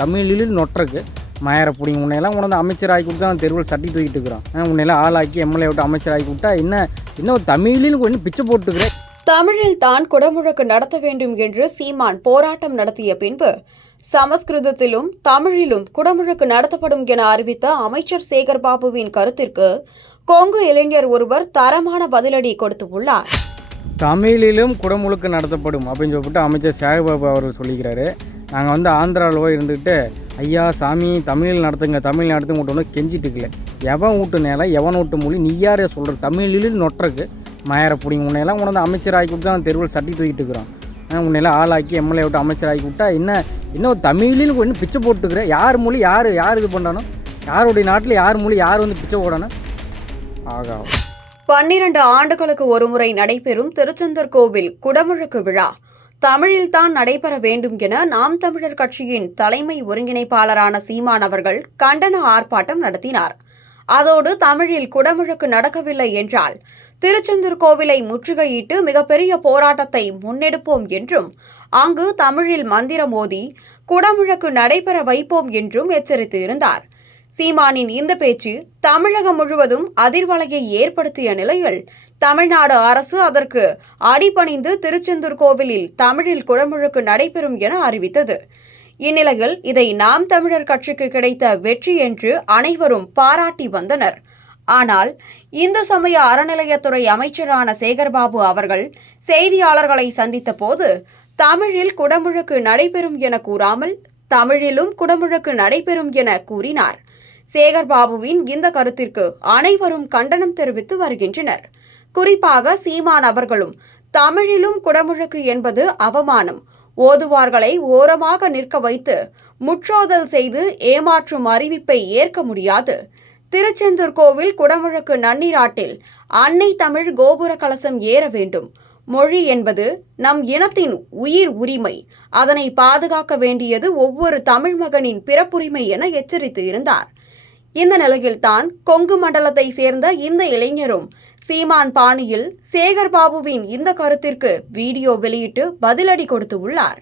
தமிழில் நொற்றக்கு மயர பிடிங்க உன்னையெல்லாம் கொண்டு வந்து அமைச்சர் ஆக்கி கொடுத்தா தெருவில் சட்டி தூக்கிட்டு இருக்கிறோம் ஆ, உன்னையெல்லாம் ஆளாக்கி எம்எல்ஏ விட்டு அமைச்சர் ஆக்கி விட்டா என்ன இன்னும் தமிழில் கொஞ்சம் பிச்சை போட்டுக்கிறேன் தமிழில் தான் குடமுழக்கு நடத்த வேண்டும் என்று சீமான் போராட்டம் நடத்திய பின்பு சமஸ்கிருதத்திலும் தமிழிலும் குடமுழக்கு நடத்தப்படும் என அறிவித்த அமைச்சர் சேகர் பாபுவின் கருத்திற்கு கொங்கு இளைஞர் ஒருவர் தரமான பதிலடி கொடுத்துள்ளார் தமிழிலும் குடமுழுக்கு நடத்தப்படும் அப்படின்னு சொல்லிட்டு அமைச்சர் சேகபாபு அவர் சொல்லிக்கிறாரு. நாங்கள் வந்து ஆந்திராவில் போய் இருந்துக்கிட்டு ஐயா சாமி தமிழில் நடத்துங்க தமிழ் நடத்துங்க விட்டோம்னா கெஞ்சிட்டுக்கல எவன் வீட்டு நேரம் எவன் வீட்டு மொழி நீ யாரே சொல்கிற தமிழில் நொட்டுறக்கு. மயர பிடிங்க உன்னையெல்லாம் உனது அமைச்சர் ஆக்கி விட்டு தான் தெருவில் சட்டி தூக்கிட்டு உன்னையெல்லாம் ஆளாக்கி எம்எல்ஏ விட்டு அமைச்சர் ஆக்கி விட்டா என்ன? இன்னும் தமிழில் கொஞ்சம் பிச்சை போட்டுக்கிற? யார் மொழி யார் யார் இது பண்ணணும் யாருடைய நாட்டில் யார் மொழி யார் வந்து பிச்சை போடணும் ஆகா. பன்னிரண்டு ஆண்டுகளுக்கு ஒருமுறை நடைபெறும் திருச்செந்தர் கோவில் குடமுழுக்கு விழா. தமிழில்தான் நடைபெற வேண்டும் என நாம் தமிழர் கட்சியின் தலைமை ஒருங்கிணைப்பாளரான சீமான் அவர்கள் கண்டன ஆர்ப்பாட்டம் நடத்தினார். அதோடு தமிழில் குடமுழுக்கு நடக்கவில்லை என்றால் திருச்செந்தூர் கோவிலை முற்றுகையிட்டு மிகப்பெரிய போராட்டத்தை முன்னெடுப்போம் என்றும் அங்கு தமிழில் மந்திரம் மோதி குடமுழக்கு நடைபெற வைப்போம் என்றும் எச்சரித்து இருந்தார் சீமானின் இந்த பேச்சு தமிழகம் முழுவதும் அதிர்வலையை ஏற்படுத்திய நிலையில் தமிழ்நாடு அரசு அதற்கு அடிபணிந்து திருச்செந்தூர் கோவிலில் தமிழில் குடமுழுக்கு நடைபெறும் என அறிவித்தது. இந்நிலையில் இதை நாம் தமிழர் கட்சிக்கு கிடைத்த வெற்றி என்று அனைவரும் பாராட்டி வந்தனர். ஆனால் இந்து சமய அறநிலையத்துறை அமைச்சரான சேகர்பாபு அவர்கள் செய்தியாளர்களை சந்தித்த போது தமிழில் குடமுழுக்கு நடைபெறும் என கூறாமல் தமிழிலும் குடமுழுக்கு நடைபெறும் என கூறினார். சேகர்பாபுவின் இந்த கருத்திற்கு அனைவரும் கண்டனம் தெரிவித்து வருகின்றனர். குறிப்பாக சீமான் அவர்களும் தமிழிலும் குடமுழுக்கு என்பது அவமானம். ஓதுவார்களை ஓரமாக நிற்க வைத்து முற்றோதல் செய்து ஏமாற்றும் அறிவிப்பை ஏற்க முடியாது. திருச்செந்தூர் கோவில் குடமுழுக்கு நன்னீராட்டில் அன்னை தமிழ் கோபுர கலசம் ஏற வேண்டும். மொழி என்பது நம் இனத்தின் உயிர் உரிமை. அதனை பாதுகாக்க வேண்டியது ஒவ்வொரு தமிழ் மகனின் பிறப்புரிமை என எச்சரித்து இருந்தார். இந்த நிலையில்தான் கொங்கு மண்டலத்தை சேர்ந்த இந்த இளைஞரும் சீமான் பாணியில் சேகர் பாபுவின் இந்த கருத்திற்கு வீடியோ வெளியிட்டு பதிலடி கொடுத்து உள்ளார்.